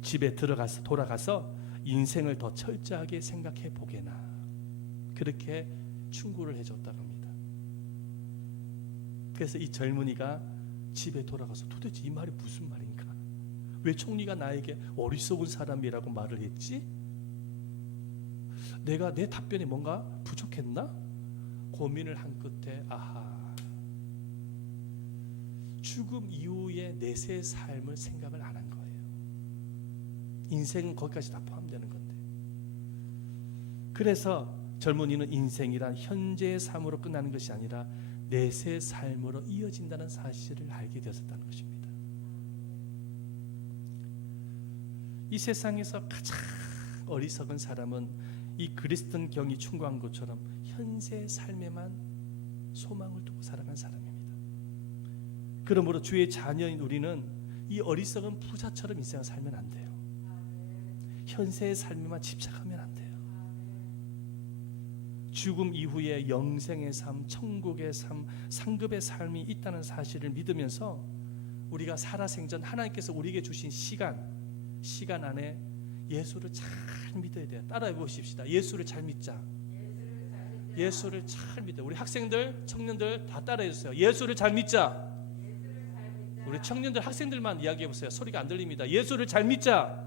집에 돌아가서 인생을 더 철저하게 생각해 보게나. 그렇게 충고를 해줬다고 합니다. 그래서 이 젊은이가 집에 돌아가서 도대체 이 말이 무슨 말인가? 왜 총리가 나에게 어리석은 사람이라고 말을 했지? 내가 내 답변이 뭔가 부족했나? 고민을 한 끝에 아하, 죽음 이후의 내세의 삶을 생각을 안 한 거예요. 인생은 거기까지 다 포함되는 건데. 그래서 젊은이는 인생이란 현재의 삶으로 끝나는 것이 아니라 내세의 삶으로 이어진다는 사실을 알게 되었다는 것입니다. 이 세상에서 가장 어리석은 사람은 이 글래스턴 경이 충고한 것처럼 현재의 삶에만 소망을 두고 살아간 사람입니다. 그러므로 주의 자녀인 우리는 이 어리석은 부자처럼 인생을 살면 안 돼요. 현세의 삶에만 집착하면 안 돼요. 죽음 이후에 영생의 삶, 천국의 삶, 상급의 삶이 있다는 사실을 믿으면서 우리가 살아생전 하나님께서 우리에게 주신 시간 안에 예수를 잘 믿어야 돼요. 따라해 보십시다. 예수를 잘 믿자. 예수를 잘 믿어. 우리 학생들, 청년들 다 따라해 주세요. 예수를 잘 믿자. 우리 청년들, 학생들만 이야기해 보세요. 소리가 안 들립니다. 예수를 잘 믿자.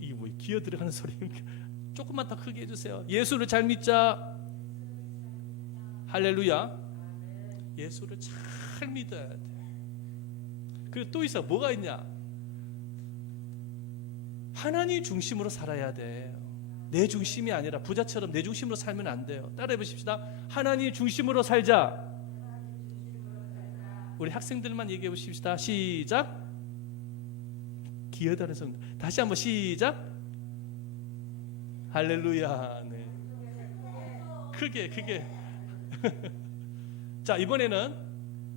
이게 뭐 기어 들어가는 소리. 조금만 더 크게 해주세요. 예수를 잘 믿자. 할렐루야. 예수를 잘 믿어야 돼. 그리고 또 있어. 뭐가 있냐? 하나님 중심으로 살아야 돼. 내 중심이 아니라 부자처럼 내 중심으로 살면 안 돼요. 따라해 보십시다. 하나님 중심으로 살자. 우리 학생들만 얘기해 보십시다. 시작. 기어다는 성. 다시 한번 시작. 할렐루야. 네. 크게. 자, 이번에는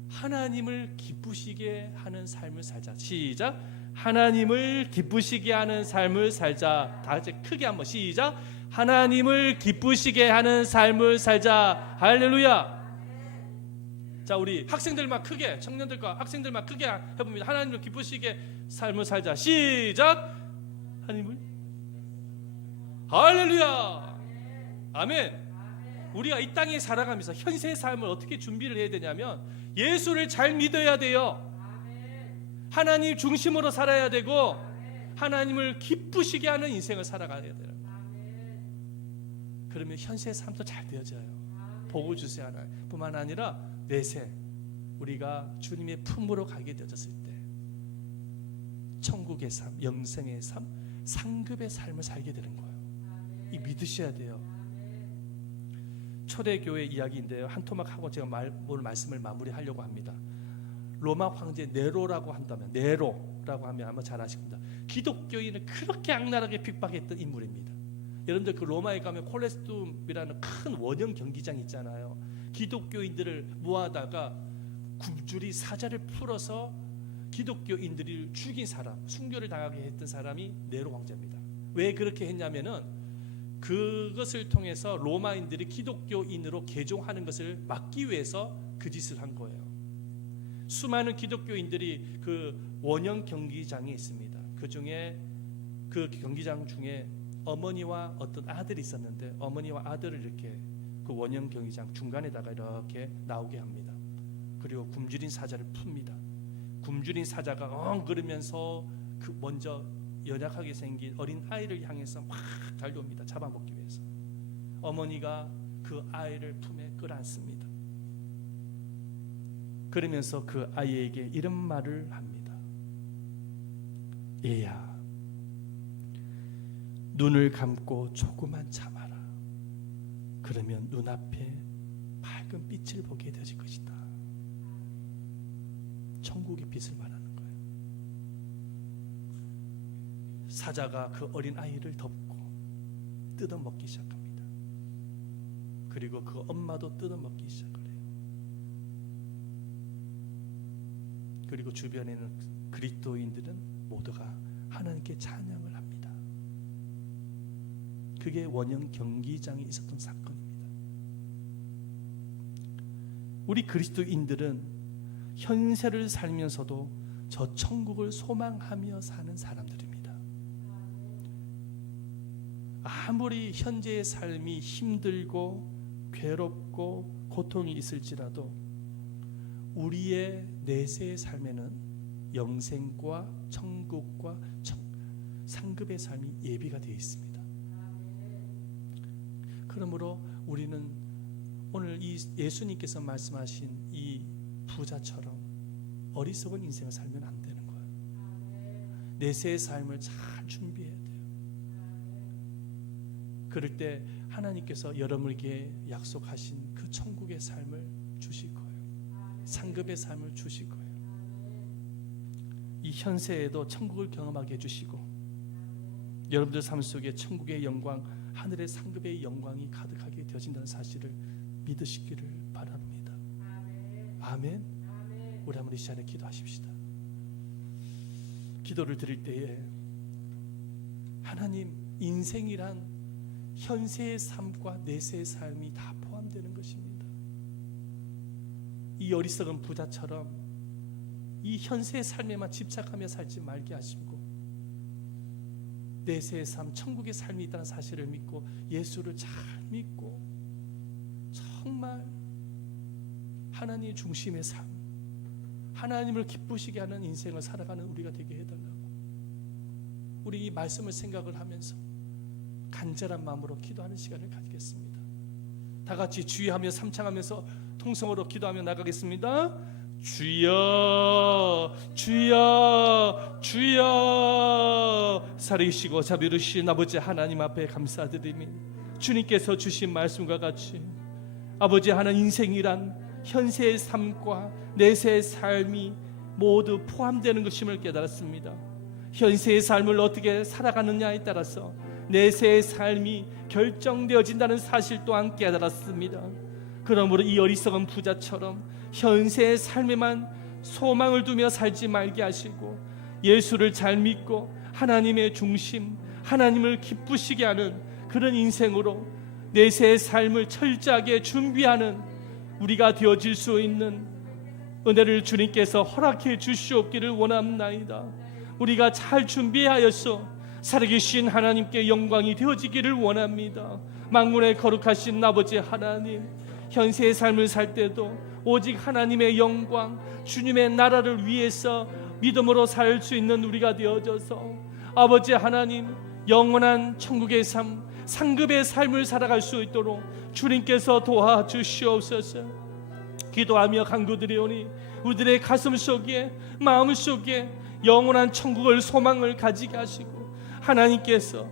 하나님을 기쁘시게 하는 삶을 살자. 시작. 하나님을 기쁘시게 하는 삶을 살자. 다 같이 크게 한번 시작. 하나님을 기쁘시게 하는 삶을 살자. 할렐루야. 자, 우리 학생들만 크게, 청년들과 학생들만 크게 해봅니다. 하나님을 기쁘시게 삶을 살자. 시작. 하나님을. 할렐루야. 아멘. 우리가 이 땅에 살아가면서 현세의 삶을 어떻게 준비를 해야 되냐면 예수를 잘 믿어야 돼요. 하나님 중심으로 살아야 되고 하나님을 기쁘시게 하는 인생을 살아가야 돼요. 그러면 현세의 삶도 잘 되어져요. 복을 주세요. 하나님. 뿐만 아니라 내세 우리가 주님의 품으로 가게 되어졌을 때 천국의 삶, 영생의 삶, 상급의 삶을 살게 되는 거예요. 이 믿으셔야 돼요. 초대교회 이야기인데요. 한 토막 하고 제가 오늘 말씀을 마무리하려고 합니다. 로마 황제 네로라고 한다면, 네로라고 하면 아마 잘 아실 겁니다. 기독교인을 그렇게 악랄하게 핍박했던 인물입니다. 여러분들 그 로마에 가면 콜레스툼이라는 큰 원형 경기장 있잖아요. 기독교인들을 모아다가 굶주리 사자를 풀어서 기독교인들을 죽인 사람, 순교를 당하게 했던 사람이 네로 황제입니다. 왜 그렇게 했냐면은 그것을 통해서 로마인들이 기독교인으로 개종하는 것을 막기 위해서 그 짓을 한 거예요. 수많은 기독교인들이 그 원형 경기장에 있습니다. 그 중에 그 경기장 중에 어머니와 어떤 아들이 있었는데 어머니와 아들을 이렇게 그 원형 경기장 중간에다가 이렇게 나오게 합니다. 그리고 굶주린 사자를 풉니다. 굶주린 사자가 그러면서 그 먼저 연약하게 생긴 어린 아이를 향해서 막 달려옵니다. 잡아먹기 위해서. 어머니가 그 아이를 품에 끌어안습니다. 그러면서 그 아이에게 이런 말을 합니다. 얘야, 눈을 감고 조금만 참아라. 그러면 눈앞에 밝은 빛을 보게 되어질 것이다. 천국의 빛을 말하는 거예요. 사자가 그 어린 아이를 덮고 뜯어먹기 시작합니다. 그리고 그 엄마도 뜯어먹기 시작을 해요. 그리고 주변에는 그리스도인들은 모두가 하나님께 찬양을 합니다. 그게 원형 경기장에 있었던 사건입니다. 우리 그리스도인들은 현세를 살면서도 저 천국을 소망하며 사는 사람들입니다. 아무리 현재의 삶이 힘들고 괴롭고 고통이 있을지라도 우리의 내세의 삶에는 영생과 천국과 상급의 삶이 예비가 되어 있습니다. 그러므로 우리는 오늘 이 예수님께서 말씀하신 이 부자처럼 어리석은 인생을 살면 안 되는 거예요. 내세의 삶을 잘 준비해야 돼요. 그럴 때 하나님께서 여러분에게 약속하신 그 천국의 삶을 주실 거예요. 상급의 삶을 주실 거예요. 이 현세에도 천국을 경험하게 해주시고 여러분들 삶 속에 천국의 영광, 하늘의 상급의 영광이 가득하게 되어진다는 사실을 믿으시기를 바랍니다. 아멘. 우리 한번 이 시간에 기도하십시다. 기도를 드릴 때에 하나님, 인생이란 현세의 삶과 내세의 삶이 다 포함되는 것입니다. 이 어리석은 부자처럼 이 현세의 삶에만 집착하며 살지 말게 하시고 내세의 삶, 천국의 삶이 있다는 사실을 믿고 예수를 잘 믿고 정말 하나님 중심의 삶, 하나님을 기쁘시게 하는 인생을 살아가는 우리가 되게 해달라고 우리 이 말씀을 생각을 하면서 간절한 마음으로 기도하는 시간을 가지겠습니다. 다 같이 주의하며 삼창하면서 통성으로 기도하며 나가겠습니다. 주여 주여 주여. 살아계시고 자비로우신 아버지 하나님 앞에 감사드리며 주님께서 주신 말씀과 같이 아버지 하나님, 인생이란 현세의 삶과 내세의 삶이 모두 포함되는 것임을 깨달았습니다. 현세의 삶을 어떻게 살아가느냐에 따라서 내세의 삶이 결정되어진다는 사실 또한 깨달았습니다. 그러므로 이 어리석은 부자처럼 현세의 삶에만 소망을 두며 살지 말게 하시고 예수를 잘 믿고 하나님의 중심, 하나님을 기쁘시게 하는 그런 인생으로 내세의 삶을 철저하게 준비하는 우리가 되어질 수 있는 은혜를 주님께서 허락해 주시옵기를 원합나이다. 우리가 잘 준비하여서 살아계신 하나님께 영광이 되어지기를 원합니다. 만군의 거룩하신 아버지 하나님, 현세의 삶을 살 때도 오직 하나님의 영광, 주님의 나라를 위해서 믿음으로 살 수 있는 우리가 되어져서 아버지 하나님, 영원한 천국의 삶, 상급의 삶을 살아갈 수 있도록 주님께서 도와주시옵소서. 기도하며 간구드리오니 우리들의 가슴 속에, 마음 속에 영원한 천국을 소망을 가지게 하시고 하나님께서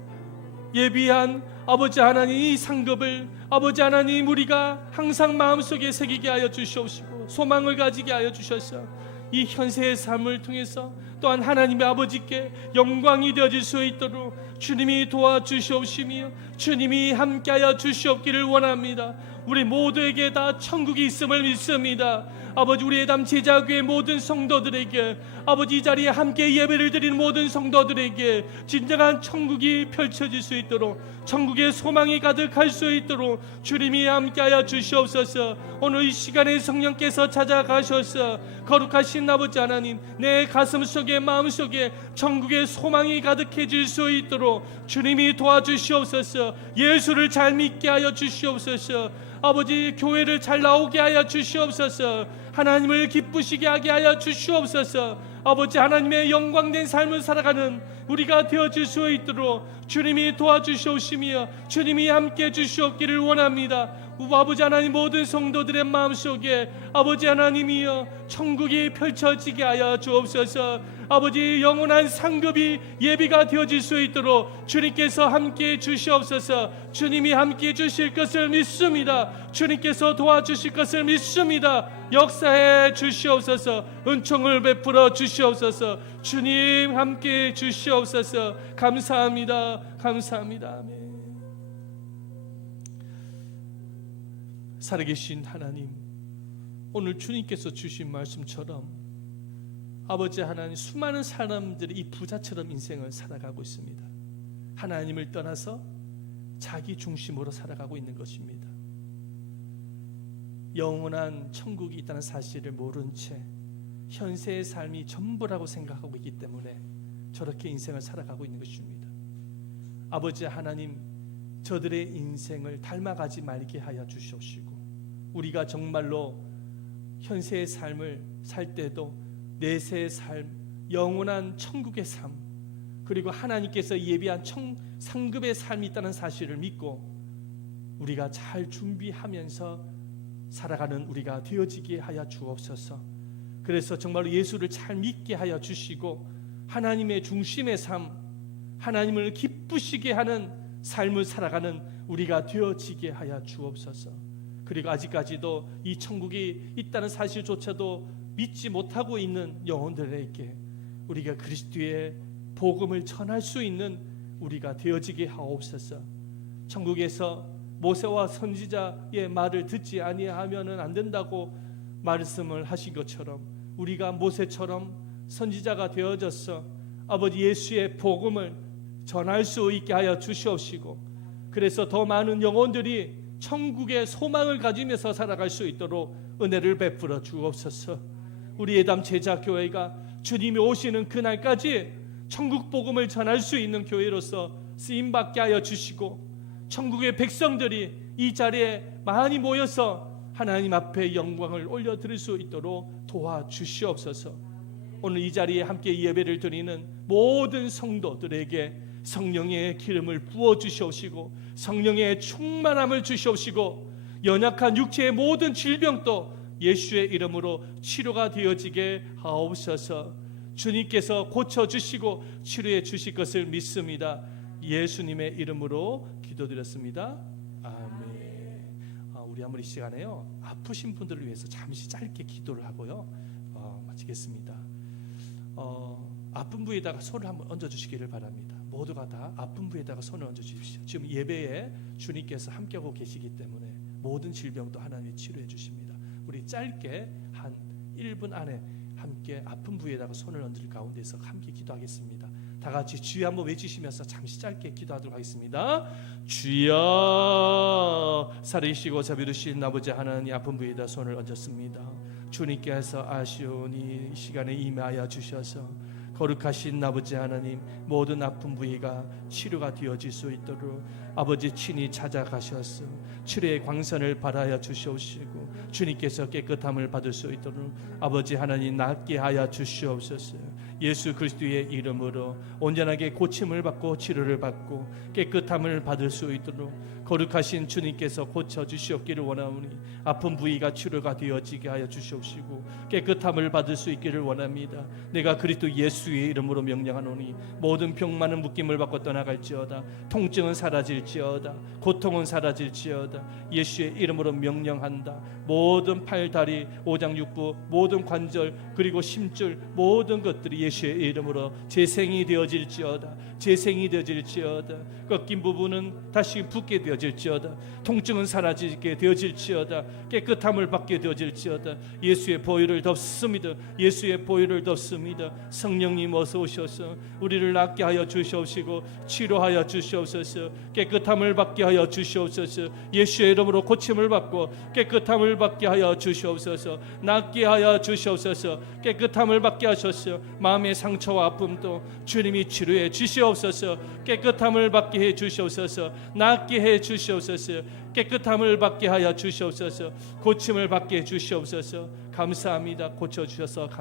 예비한 아버지 하나님 이 상급을 아버지 하나님 우리가 항상 마음속에 새기게 하여 주시옵시고 소망을 가지게 하여 주셔서 이 현세의 삶을 통해서 또한 하나님의 아버지께 영광이 되어질 수 있도록 주님이 도와주시옵시며 주님이 함께하여 주시옵기를 원합니다. 우리 모두에게 다 천국이 있음을 믿습니다. 아버지, 우리 예담 제자교회 모든 성도들에게 아버지 이 자리에 함께 예배를 드리는 모든 성도들에게 진정한 천국이 펼쳐질 수 있도록 천국의 소망이 가득할 수 있도록 주님이 함께하여 주시옵소서. 오늘 이 시간에 성령께서 찾아가셔서 거룩하신 아버지 하나님, 내 가슴 속에 마음 속에 천국의 소망이 가득해질 수 있도록 주님이 도와주시옵소서. 예수를 잘 믿게 하여 주시옵소서. 아버지, 교회를 잘 나오게 하여 주시옵소서. 하나님을 기쁘시게 하게 하여 주시옵소서. 아버지 하나님의 영광된 삶을 살아가는 우리가 되어질 수 있도록 주님이 도와주시옵시며 주님이 함께 주시옵기를 원합니다. 아버지 하나님, 모든 성도들의 마음속에 아버지 하나님이여 천국이 펼쳐지게 하여 주옵소서. 아버지, 영원한 상급이 예비가 되어질 수 있도록 주님께서 함께 주시옵소서. 주님이 함께 주실 것을 믿습니다. 주님께서 도와주실 것을 믿습니다. 역사해 주시옵소서. 은총을 베풀어 주시옵소서. 주님 함께 주시옵소서. 감사합니다. 감사합니다. 아멘. 살아계신 하나님, 오늘 주님께서 주신 말씀처럼 아버지 하나님, 수많은 사람들이 이 부자처럼 인생을 살아가고 있습니다. 하나님을 떠나서 자기 중심으로 살아가고 있는 것입니다. 영원한 천국이 있다는 사실을 모른 채 현세의 삶이 전부라고 생각하고 있기 때문에 저렇게 인생을 살아가고 있는 것입니다. 아버지 하나님, 저들의 인생을 닮아가지 말게 하여 주시옵시고, 우리가 정말로 현세의 삶을 살 때도 내세의 삶, 영원한 천국의 삶, 그리고 하나님께서 예비한 상급의 삶이 있다는 사실을 믿고 우리가 잘 준비하면서 살아가는 우리가 되어지게 하여 주옵소서. 그래서 정말로 예수를 잘 믿게 하여 주시고 하나님의 중심의 삶, 하나님을 기쁘시게 하는 삶을 살아가는 우리가 되어지게 하여 주옵소서. 그리고 아직까지도 이 천국이 있다는 사실조차도 믿지 못하고 있는 영혼들에게 우리가 그리스도의 복음을 전할 수 있는 우리가 되어지게 하옵소서. 천국에서 모세와 선지자의 말을 듣지 아니하면은 안 된다고 말씀을 하신 것처럼 우리가 모세처럼 선지자가 되어져서 아버지 예수의 복음을 전할 수 있게 하여 주시옵시고, 그래서 더 많은 영혼들이 천국의 소망을 가지면서 살아갈 수 있도록 은혜를 베풀어 주옵소서. 우리 예담 제자교회가 주님이 오시는 그날까지 천국 복음을 전할 수 있는 교회로서 쓰임받게 하여 주시고, 천국의 백성들이 이 자리에 많이 모여서 하나님 앞에 영광을 올려드릴 수 있도록 도와주시옵소서. 오늘 이 자리에 함께 예배를 드리는 모든 성도들에게 성령의 기름을 부어주시옵시고 성령의 충만함을 주시옵시고 연약한 육체의 모든 질병도 예수의 이름으로 치료가 되어지게 하옵소서. 주님께서 고쳐주시고 치료해 주실 것을 믿습니다. 예수님의 이름으로 기도드렸습니다. 아멘. 우리 한번 이 시간에요, 아프신 분들을 위해서 잠시 짧게 기도를 하고요 마치겠습니다. 아픈 부위에다가 손을 한번 얹어주시기를 바랍니다. 모두가 다 아픈 부위에다가 손을 얹어주십시오. 지금 예배에 주님께서 함께하고 계시기 때문에 모든 질병도 하나님이 치료해 주십니다. 우리 짧게 한 1분 안에 함께 아픈 부위에다가 손을 얹을 가운데서 함께 기도하겠습니다. 다 같이 주여 한번 외치시면서 잠시 짧게 기도하도록 하겠습니다. 주여, 살아계시고 자비로우신 아버지 하나님, 아픈 부위에다 손을 얹었습니다. 주님께서 아시오니 이 시간에 임하여 주셔서 거룩하신 아버지 하나님, 모든 아픈 부위가 치료가 되어질 수 있도록 아버지 친히 찾아가셔서 치료의 광선을 발하여 주시옵시고 주님께서 깨끗함을 받을 수 있도록 아버지 하나님 낫게 하여 주시옵소서. 예수 그리스도의 이름으로 온전하게 고침을 받고 치료를 받고 깨끗함을 받을 수 있도록 거룩하신 주님께서 고쳐주시옵기를 원하오니 아픈 부위가 치료가 되어지게 하여 주시옵시고 깨끗함을 받을 수 있기를 원합니다. 내가 그리스도 예수의 이름으로 명령하노니 모든 병만은 묶임을 받고 떠나갈지어다. 통증은 사라질지어다. 고통은 사라질지어다. 예수의 이름으로 명령한다. 모든 팔, 다리, 오장육부, 모든 관절 그리고 심줄 모든 것들이 예수의 이름으로 재생이 되어질지어다. 재생이 되어질지어다. 꺾인 부분은 다시 붙게 되어질지어다. 통증은 사라지게 되어질지어다. 깨끗함을 받게 되어질지어다. 예수의 보혈을 덮습니다. 예수의 보혈을 덮습니다. 성령님 어서 오셔서 우리를 낫게 하여 주시옵시고 치료하여 주시옵소서. 깨끗함을 받게 하여 주시옵소서. 예수의 이름으로 고침을 받고 깨끗함을 받게 하여 주시옵소서. 낫게 하여 주시옵소서. 깨끗함을 받게 하소서. 마음의 상처와 아픔도 주님이 치료해 주시옵소서. 깨끗함을 받게 해 주시옵소서. 낫게 해 주시옵소서. 깨끗함을 받게 하여 주시옵소서. 고침을 받게 해 주시옵소서. 감사합니다. 고쳐 주셔서 감사합니다.